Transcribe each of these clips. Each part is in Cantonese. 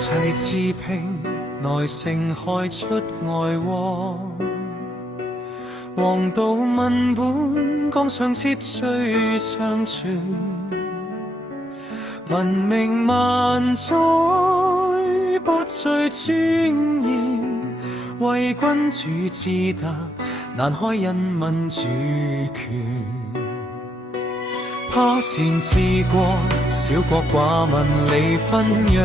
齊持平，內盛開出愛窩。黃道文本綱上秩序相傳，文明萬載不最尊嚴。為君主之德，難開人民主權。他善治國，小國寡民離分約。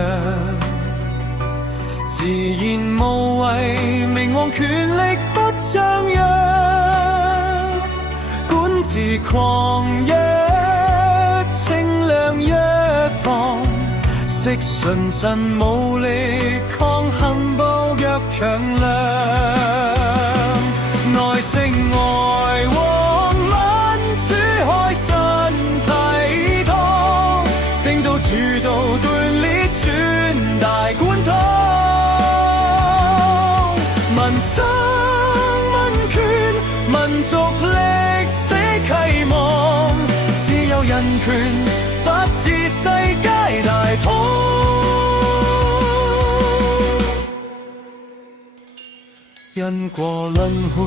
自然無謂，名望權力不張揚。管治狂野，清亮一方，惜純真無力抗衡暴虐強梁。內聖外王民主開新體統，聖道主導斷裂轉大貫通。民生民權民族歷史啟蒙，自由人權法治世界大同。因果輪迴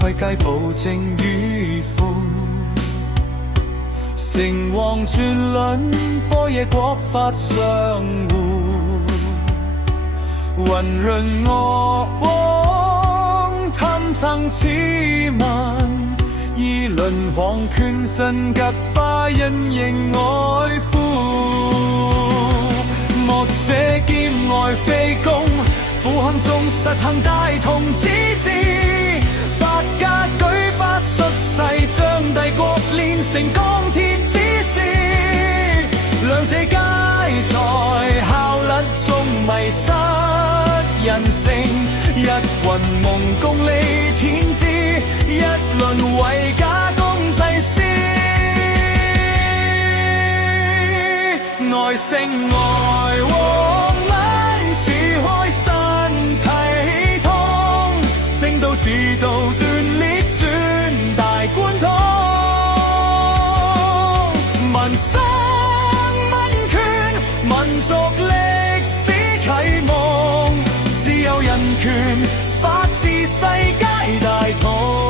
規矩暴政與負，成王絕倫般若國法相互。混潤惡王貪爭此慢，以輪皇權神格化人形愛撫。莫這兼愛非攻，苦行中實行大同之治。法家舉法術誓，將帝國煉成鋼鐵之師。兩者皆在效率中迷失人性，一雲蒙共利天資，一輪為假公濟私。內聖外王民主開新體統，正道治導斷裂轉大貫通。民生民權民族歷史啟蒙，自由人權法治世界大同。